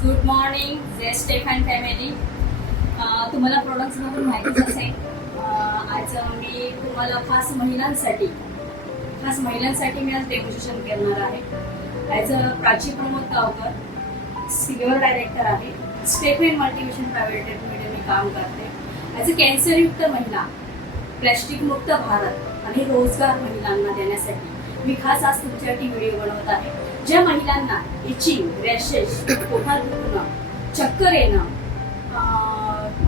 Good morning जय Stephen family. तुम्हाला products बघून माहितीच असेल. आज मी तुम्हाला खास महिलांसाठी मी आज डेमॉन्स्ट्रेशन करणार आहे. As a Prachi Pramod Gaonkar, senior director आहे, स्टेफन मल्टिव्हिजन प्रायव्हेट लिमिटेडमध्ये मी काम करते. ॲज अ कॅन्सरयुक्त महिला, प्लॅस्टिक मुक्त भारत आणि रोजगार महिलांना देण्यासाठी मी खास आज तुमच्यासाठी व्हिडिओ बनवत आहे. ज्या महिलांना इचिंग, रॅशेस, पोटात दुखणं, चक्कर येणं,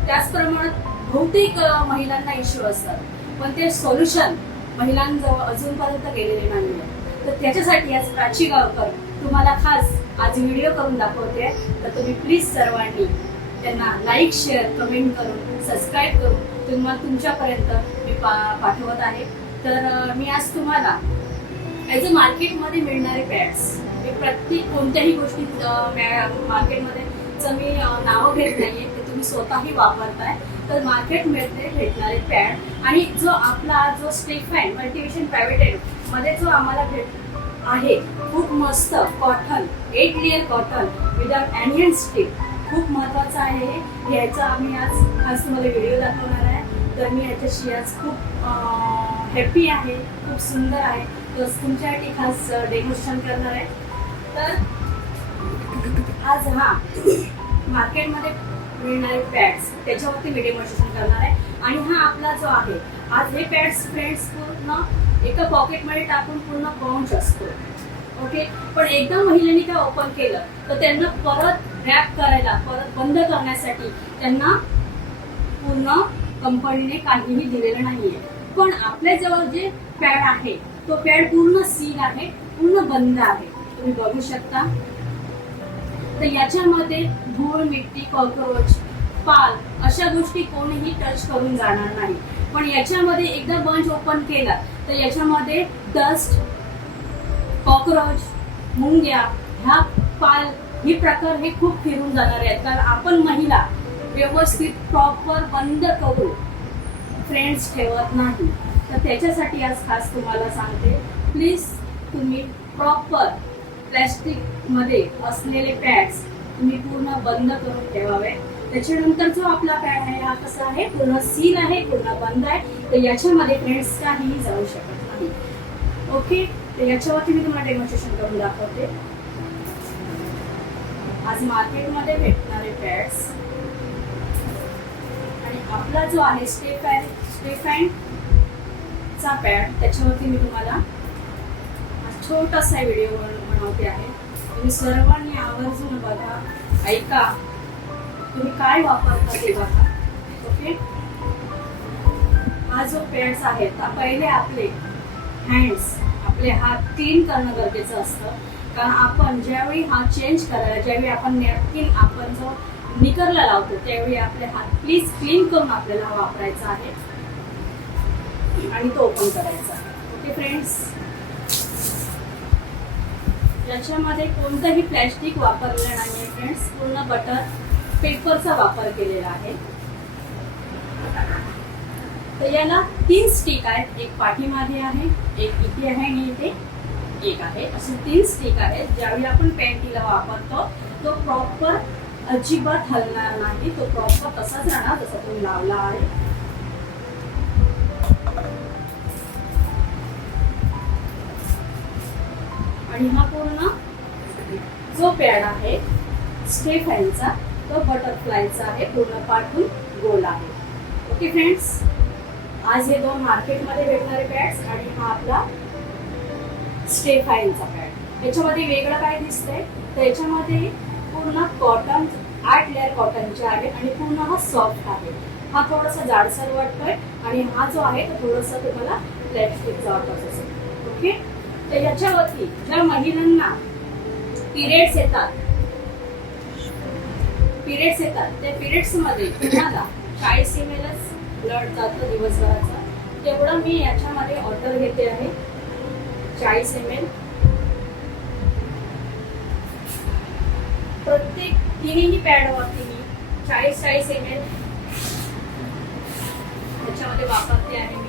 त्याचप्रमाणे बहुतेक महिलांना इश्यू असतात, पण ते सोल्युशन महिलांजवळ अजूनपर्यंत गेलेले नाही. तर त्याच्यासाठी आज प्राची गावकर तुम्हाला खास आज व्हिडिओ करून दाखवते. तर तुम्ही प्लीज सर्वांनी त्यांना लाईक, शेअर, कमेंट करून, सबस्क्राईब करून तुमच्यापर्यंत मी पाठवत आहे. तर मी आज तुम्हाला ॲज अ मार्केटमध्ये मिळणारे पॅड्स, मी प्रत्येक कोणत्याही गोष्टी मार्केटमध्ये मी नावं घेत नाहीये, ते तुम्ही स्वतःही वापरताय. तर मार्केटमध्ये भेटणारे पॅड आणि जो स्टेफन मल्टिव्हिजन प्रायव्हेट मध्ये जो आम्हाला भेट आहे, खूप मस्त cotton, 8 layer cotton without anion stick, खूप महत्वाचं आहे. याचा आम्ही आज तुम्हाला व्हिडिओ दाखवणार आहे. तर मी याच्याशी आज खूप हॅपी आहे, खूप सुंदर आहे. तर तुमच्यासाठी खास डेमॉन्स्ट्रेशन करणार आहे. तर आज मार्केटमध्ये मिळणारे पॅड्स त्याच्यावरती मी डेमॉन्स्ट्रेशन करणार आहे. आणि आपला जो आहे आज हे पॅड्स फ्रेंड्स पूर्ण एका पॉकेटमध्ये टाकून पूर्ण पाऊच असतो. ओके, पण एकदा महिलांनी काय ओपन केलं तर त्यांना परत रॅप करायला, परत बंद करण्यासाठी त्यांना पूर्ण कंपनीने काहीही दिलेलं नाहीये. पण आपल्या जवळ जे पॅड आहे तो पॅड पूर्ण सील आहे, पूर्ण बंद आहे. तुम्ही बघू शकता. तर याच्यामध्ये धूळ, मिट्टी, कॉक्रोच, पाल अशा गोष्टी कोणीही टच करून जाणार नाही. पण याच्यामध्ये एकदा बंच ओपन केला तर याच्यामध्ये डस्ट, कॉक्रोच, मुंग्या, ह्या पाल हे प्रकार हे खूप फिरून जाणार आहेत. कारण आपण महिला व्यवस्थित प्रॉपर बंद करून फ्रेंड्स ठेवत नाही. तर त्याच्यासाठी आज खास तुम्हाला सांगते, प्लीज तुम्ही प्रॉपर प्लॅस्टिक मध्ये असलेले पॅड्स तुम्ही पूर्ण बंद करून ठेवावे. त्याच्यानंतर जो आपला पॅड आहे हा कसा आहे, पूर्ण सील आहे, पूर्ण बंद आहे. तर याच्यामध्ये फ्रेंड्स काहीही जाऊ शकत नाही. ओके, तर याच्यावरती मी तुम्हाला डेमॉन्स्ट्रेशन करून दाखवते. आज मार्केटमध्ये भेटणारे पॅड्स आणि आपला जो आहे स्टेफन चा पॅड, त्याच्यावरती मी तुम्हाला छोटासा व्हिडिओ बनवते आहे. तुम्ही सर्वांनी आवर्जून बघा, ऐका, तुम्ही काय वापरता ते बघा. ओके, हा जो पॅड्स आहेत, पहिले आपले हँड्स, आपले हात क्लीन करणं गरजेचं असतं. कारण आपण ज्यावेळी हात चेंज करायला, ज्यावेळी आपण नॅपकिन आपण जो निकरला लावतो, त्यावेळी आपले हात प्लीज क्लीन करून आपल्याला वापरायचा आहे आणि तो ओपन करायचा. ओके फ्रेंड्स, याच्यामध्ये कोणतंही प्लॅस्टिक वापरलेलं नाही फ्रेंड्स, पूर्ण बटर पेपरचा वापर केलेला आहे. तर याला 3 स्टिक आहेत, एक पाठीमागे आहे, एक इथे आहे आणि इथे एक आहे. असे 3 स्टिक आहेत. ज्यावेळी आपण पॅन्टीला वापरतो तो प्रॉपर अजिबात हलणार नाही, तो प्रॉपर तसाच राहणार जसा तुम्ही लावला आहे. आणि हा पूर्ण जो पॅड आहे स्टेफनचा, तो बटरफ्लायचा आहे, पूर्ण पाठून गोल आहे. ओके फ्रेंड्स, आज हे 2 मार्केटमध्ये भेटणारे पॅड्स आणि हा आपला स्टेफनचा पॅड. याच्यामध्ये वेगळं काय दिसतंय तर याच्यामध्ये पूर्ण कॉटन, 8 लेअर कॉटनचे आहे आणि पूर्ण हा सॉफ्ट आहे. हा थोडासा जाडसर वाटतोय आणि हा जो आहे तो थोडासा तुम्हाला प्लॅस्टिकचा वाटत असेल. ओके, तर याच्यावरती ज्या महिलांना पिरियड्स येतात, त्या पिरियड्स मध्ये तुम्हाला 40 ml ब्लड जातं दिवसभराचा, तेवढं मी याच्यामध्ये ऑर्डर घेते आहे. 40 ml प्रत्येक तिन्ही पॅडवरती मी 40 ml त्याच्यामध्ये वापरते आहे. मी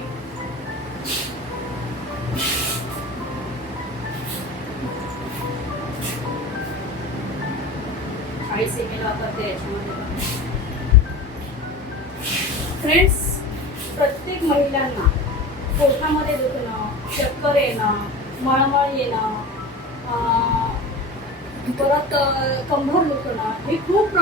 वापरते याच्यामध्ये. फ्रेंड्स, प्रत्येक महिलांना पोटामध्ये दुखणं, चक्कर येणं, मळमळ येणं, परत कंबर दुखणं, हे खूप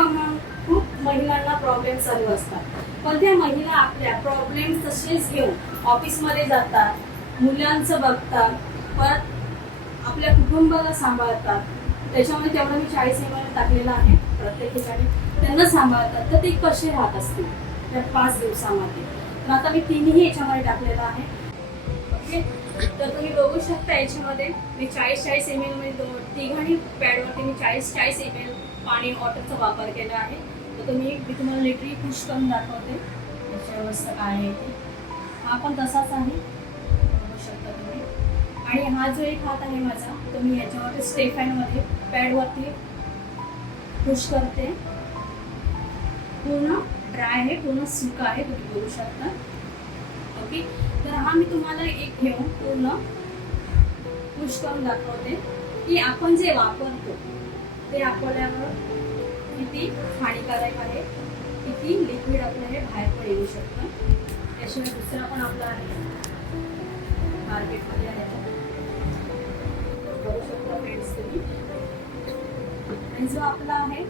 महिलांना प्रॉब्लेम चालू असतात. पण त्या महिला आपल्या प्रॉब्लेम तसेच घेऊन ऑफिसमध्ये जातात, मुलांचं बघतात, परत आपल्या कुटुंबाला सांभाळतात. त्याच्यामध्ये तेवढं मी 40 ml टाकलेलं आहे प्रत्येक ठिकाणी. त्यांना सांभाळतात. तर ते कसे राहत असतील त्या 5 दिवसामध्ये. तर आता मी तिन्ही याच्यामध्ये टाकलेलं आहे. ओके, तर तुम्ही बघू शकता याच्यामध्ये मी 40 ml मध्ये तिघांनी पॅडवरती मी 40 ml पाणी वॉटरचा वापर केला आहे. तर मी तुम्हाला लिटरली पुश करून दाखवते याची अवस्था काय आहे ते. हा पण तसाच आहे, बघू शकता तुम्ही. आणि हा जो एक हात आहे माझा, तो मी याच्यावरती स्टेफॅनमध्ये पॅडवरती पुश करते. पूर्ण ड्राय आहे, पूर्ण सुका आहे, तुम्ही बघू शकता. ओके, तर हा मी तुम्हाला एक घेऊन पूर्ण पुश करून दाखवते की आपण जे वापरतो ते आपल्यावर किती हानिकारक आहे, किती लिक्विड आपल्याला बाहेर पण येऊ शकतं. त्याशिवाय दुसरा पण आपला आहे मार्केटमध्ये आहे, बघू शकता फ्रेंड्स तुम्ही. आणि जो आपला आहे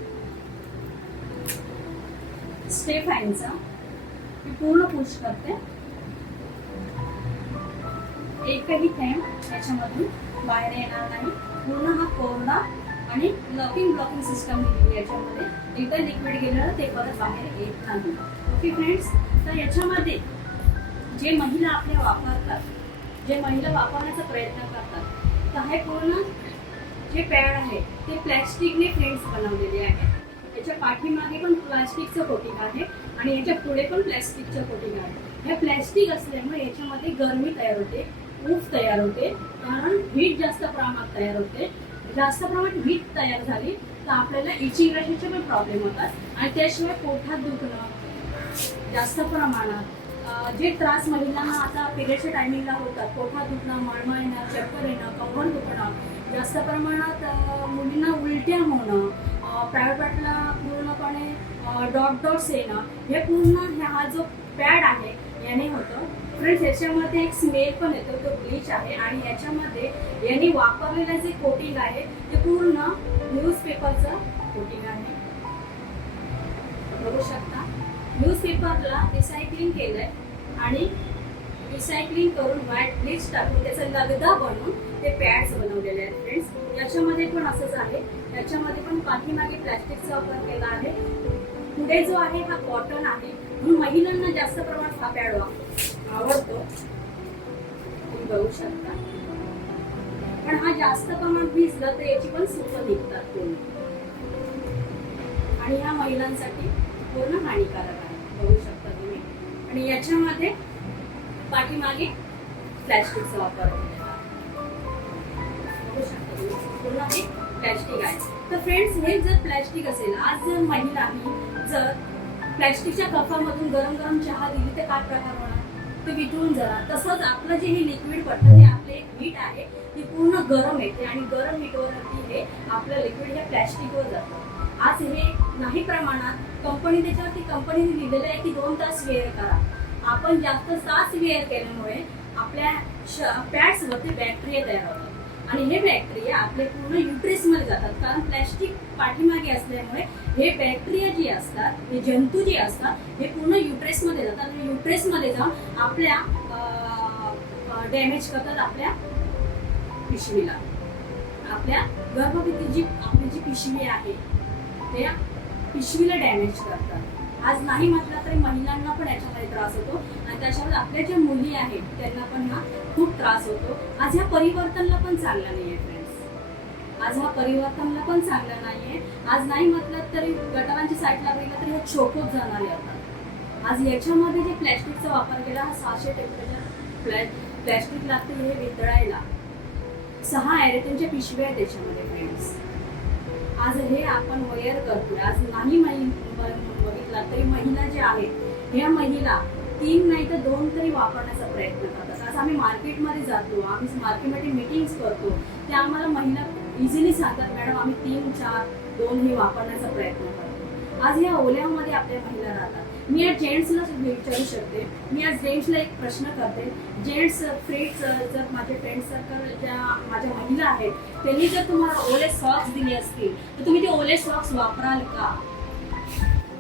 स्टेफाईनचा, मी पूर्ण पुश करते. एकही थेंब याच्यामधून बाहेर येणार नाही. पूर्ण हा कोरडा आणि ब्लॉकिंग सिस्टम दिलेली याच्यामध्ये. एकदा लिक्विड गेलं ते परत बाहेर येत नाही. ओके फ्रेंड्स, तर याच्यामध्ये जे महिला आपल्या वापरतात, जे महिला वापरण्याचा प्रयत्न करतात, तर हे पूर्ण जे पॅड आहे ते प्लॅस्टिकने फ्रेंड्स बनवलेले आहे. याच्या पाठीमागे पण प्लास्टिकचं कोटिंग आहे आणि याच्या पुढे पण प्लॅस्टिकचं कोटिंग आहे. हे प्लॅस्टिक असल्यामुळे याच्यामध्ये गरमी तयार होते, ऊफ तयार होते, कारण हीट जास्त प्रमाणात तयार होते. जास्त प्रमाणात हीट तयार झाली तर आपल्याला इचिंग रॅशेसचे पण प्रॉब्लेम होतात. आणि त्याशिवाय पोटात दुखणं जास्त प्रमाणात, जे त्रास महिलांना आता पिरियडच्या टायमिंगला होतात, पोटात दुखणं, मळमळ येणं, चक्कर येणं, कंबर दुखणं, जास्त प्रमाणात मुलींना उलट्या होणं, प्रायव्हेटला पूर्णपणे डॉट्स येणं, हे पूर्ण हा जो पॅड आहे याने होतं. फ्रेंड्स, याच्यामध्ये एक स्मेल पण येतो, तो ब्लीच आहे. आणि याच्यामध्ये यांनी वापरलेलं जे कोटिंग आहे ते पूर्ण न्यूजपेपरचं कोटिंग आहे, बघू शकता. न्यूजपेपरला रिसायकलिंग केलंय आणि रिसायकलिंग करून व्हाईट ब्लीच टाकून त्याचा लगदा बनवून ते पॅड्स बनवलेले आहेत. फ्रेंड्स, याच्यामध्ये पण असंच आहे. याच्यामध्ये पण पाठीमागे प्लॅस्टिकचा वापर केला आहे. पुढे जो आहे हा कॉटन आहे, म्हणून महिलांना जास्त प्रमाणात हा पॅड आवडतो, तुम्ही बघू शकता. पण हा जास्त प्रमाणात भिजलं तर याची पण सुकं निघतात पूर्ण, आणि ह्या महिलांसाठी पूर्ण हानिकारक आहे, बघू शकता तुम्ही. आणि याच्यामध्ये पाठीमागे प्लॅस्टिकचा वापर केलेला आहे, बघू शकता तुम्ही. पूर्ण हे प्लॅस्टिक आहे. तर फ्रेंड्स, हे जर प्लॅस्टिक असेल, आज जर महिलांनी जर प्लॅस्टिकच्या कपामधून गरम गरम चहा दिली तर काय प्रकार होणार? ते वितळून जाणार. तसंच आपलं जे हे लिक्विड पडतं ते आपले हीट आहे ती पूर्ण गरम येते आणि गरम हीटवरती हे आपलं लिक्विड हे प्लॅस्टिकवर जातं. आज हे नाही प्रमाणात कंपनी त्याच्यावरती कंपनीने लिहिलेलं आहे की 2 तास वेअर करा. आपण जास्त तास वेअर केल्यामुळे आपल्या पॅड्सवरती बॅक्टेरिया तयार होतात आणि हे बॅक्टेरिया आपले पूर्ण युट्रेसमध्ये जातात. कारण प्लॅस्टिक पाठीमागे असल्यामुळे हे बॅक्टेरिया जे असतात, हे जंतू जे असतात, हे पूर्ण युट्रेसमध्ये जातात आणि युट्रेसमध्ये जाऊन आपल्या डॅमेज करतात आपल्या पिशवीला. आपल्या गर्भपिती आपली जी पिशवी आहे त्या पिशवीला डॅमेज करतात. आज नाही म्हटलं तरी महिलांना पण याच्यामध्ये त्रास होतो आणि त्याच्यावर आपल्या ज्या मुली आहेत त्यांना पण हा खूप त्रास होतो. आज ह्या परिवर्तनला पण चांगला नाहीये फ्रेंड्स, आज हा परिवर्तनला पण चांगला नाहीये. आज नाही म्हटलं तरी गटारांच्या साईडला बघितलं तरी हे चोकत जाणारे होतात. आज याच्यामध्ये जे प्लॅस्टिकचा वापर केला, हा 600 टेम्परेचर प्लॅस्टिक लागते हे वितळायला. 6 एरेथनच्या पिशव्या आहेत त्याच्यामध्ये फ्रेंड्स. आज हे आपण वेअर करतोय. आज नाही बघितला तरी महिला ज्या आहेत ह्या महिला 3 नाही तर 2 तरी वापरण्याचा प्रयत्न करतात. आज आम्ही मार्केटमध्ये जातो, आम्ही मार्केटमध्ये मीटिंग्स करतो, ते आम्हाला महिला इझिली सांगतात, मॅडम आम्ही 3, 4, 2 हे वापरण्याचा प्रयत्न करतो. आज या ओल्यामध्ये आपल्या महिला राहतात. मी या जेंट्सला विचारू शकते, मी आज जेंट्सला एक प्रश्न करते. जेंट्स फ्रेंड्स, जर माझे फ्रेंड सर्कल ज्या माझ्या महिला आहेत त्यांनी जर तुम्हाला ओले सॉक्स दिले असतील तर तुम्ही ते ओले सॉक्स वापराल का?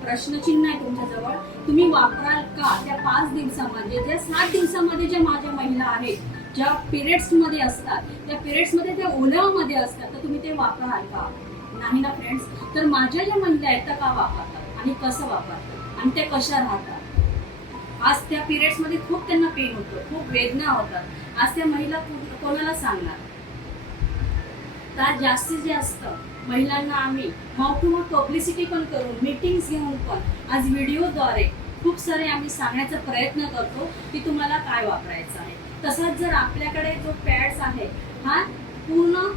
प्रश्नचिन्ह आहे तुमच्याजवळ. तुम्ही वापराल का? त्या 5 दिवसामध्ये, ज्या 7 दिवसामध्ये ज्या माझ्या महिला आहेत, ज्या पिरियड्स मध्ये असतात, त्या पिरियड्स मध्ये त्या ओल्यामध्ये असतात, तर तुम्ही ते वापराल का? नाही ना फ्रेंड्स. तर माझ्या ज्या महिला आहेत त्या का वापरतात आणि कसं वापरतात आणि त्या कशा राहतात? आज त्या पिरियड्स मध्ये खूप त्यांना पेन होतं, खूप वेदना होतात. आज त्या महिला कोणाला सांगणार? तर जास्तीत जास्त महिलांना आम्ही माउथ टू माउथ पब्लिसिटी पण करून, मीटिंग्स घेऊन पण आज व्हिडिओद्वारे खूप सारे आम्ही सांगण्याचा प्रयत्न करतो की तुम्हाला काय वापरायचं आहे. तसाच जर आपल्याकडे जो पॅड्स आहे हा पूर्ण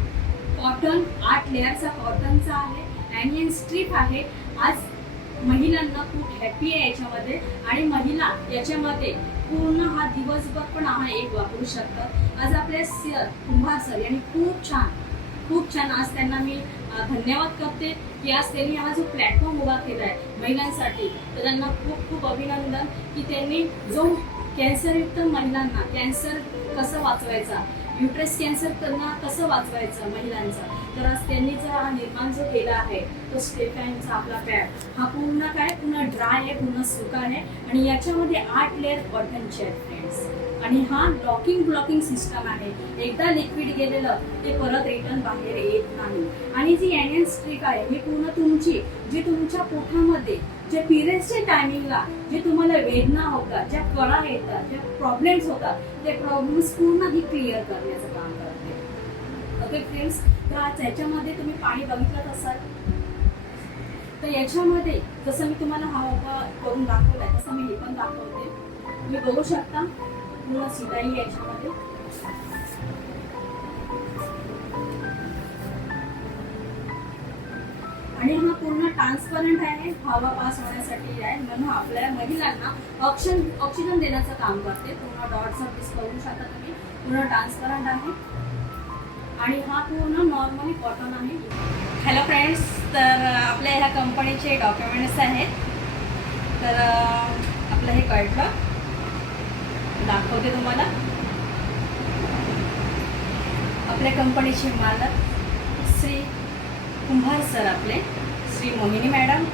कॉटन, 8 लेअरचा कॉटनचा आहे, अॅनियन स्ट्रीप आहे. आज महिलांना खूप हॅपी आहे याच्यामध्ये आणि महिला याच्यामध्ये पूर्ण हा दिवसभर पण एक वापरू शकतात. आज आपले सर कुंभार सर यांनी खूप छान आज त्यांना मी धन्यवाद करते की आज त्यांनी हा जो प्लॅटफॉर्म उभा केला आहे महिलांसाठी, तर त्यांना खूप खूप अभिनंदन की त्यांनी जो कॅन्सरयुक्त महिलांना कॅन्सर कसं वाचवायचा, युट्रस कॅन्सर कसं वाचवायचं महिलांचा, तर आज त्यांनी जो हा निर्माण जो केला आहे तो स्टेफॅनचा आपला पॅड हा पूर्ण ड्राय आहे, पूर्ण सुका आहे आणि याच्यामध्ये 8 लेअर कॉटनचे आहेत फ्रेंड्स. आणि हा ब्लॉकिंग सिस्टम आहे. एकदा लिक्विड गेलेलं ते परत रिटर्न बाहेर येत नाही. आणि जी अॅनियन स्ट्रिक आहे ही पूर्ण तुमची जी तुमच्या पोटामध्ये जे पिरियड्सच्या टायमिंगला जे तुम्हाला वेदना होतात, ज्या कळा येतात, जे प्रॉब्लेम्स होतात, ते प्रॉब्लेम्स पूर्ण ही क्लिअर करण्याचं काम करते. ओके फ्रेंड्स, तर आज याच्यामध्ये तुम्ही पाणी बघितलं असाल, तर याच्यामध्ये जसं मी तुम्हाला हा होता करून दाखवलाय तसं मी हे पण दाखवते. तुम्ही बघू शकता पूर्ण सिलाई याच्यामध्ये. आणि हा पूर्ण ट्रान्सपरंट आहे, हवा पास होण्यासाठी आहे, म्हणून आपल्या महिलांना ऑक्सिजन देण्याचं काम करते. पूर्ण डॉट्स पीस बघू शकता तुम्ही, पूर्ण ट्रान्सपरंट आहे आणि हा पूर्ण नॉर्मली कॉटन आहे. हॅलो फ्रेंड्स, तर आपल्या ह्या कंपनीचे डॉक्युमेंट्स आहेत. तर आपलं हे कळलं दाखवते तुम्हाला. आपल्या कंपनीचे मालक श्री कुंभार सर, आपले श्री मोहिनी मॅडम,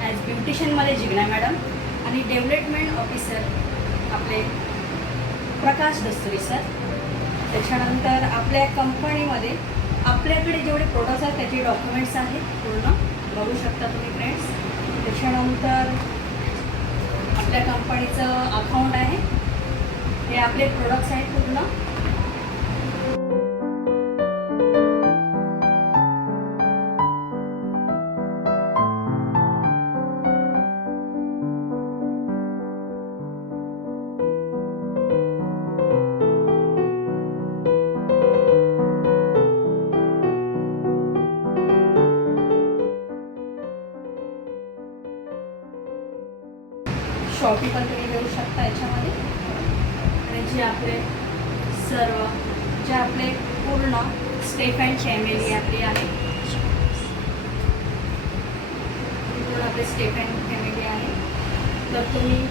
ॲज ब्युटिशियनमध्ये जिग्ना मॅडम आणि डेव्हलपमेंट ऑफिसर आपले प्रकाश दस्तुरी सर. त्याच्यानंतर आपल्या कंपनीमध्ये आपल्याकडे जेवढे प्रोडक्ट्स आहेत त्याचे डॉक्युमेंट्स आहेत पूर्ण बघू शकता तुम्ही फ्रेंड्स. त्याच्यानंतर आपल्या कंपनीचं अकाउंट आहे, हे आपले प्रोडक्ट्स आहेत पूर्ण. शॉपी पण तुम्ही घेऊ शकता याच्यामध्ये. आणि जे आपले सर्व जे आपले पूर्ण स्टेफॅन फॅमिली आपली आहे, पूर्ण आपले स्टेफॅन फॅमिली आहे. तर तुम्ही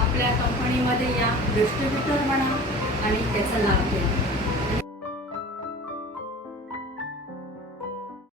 आपल्या कंपनीमध्ये या, डिस्ट्रीब्युटर म्हणा आणि त्याचा लाभ घ्या.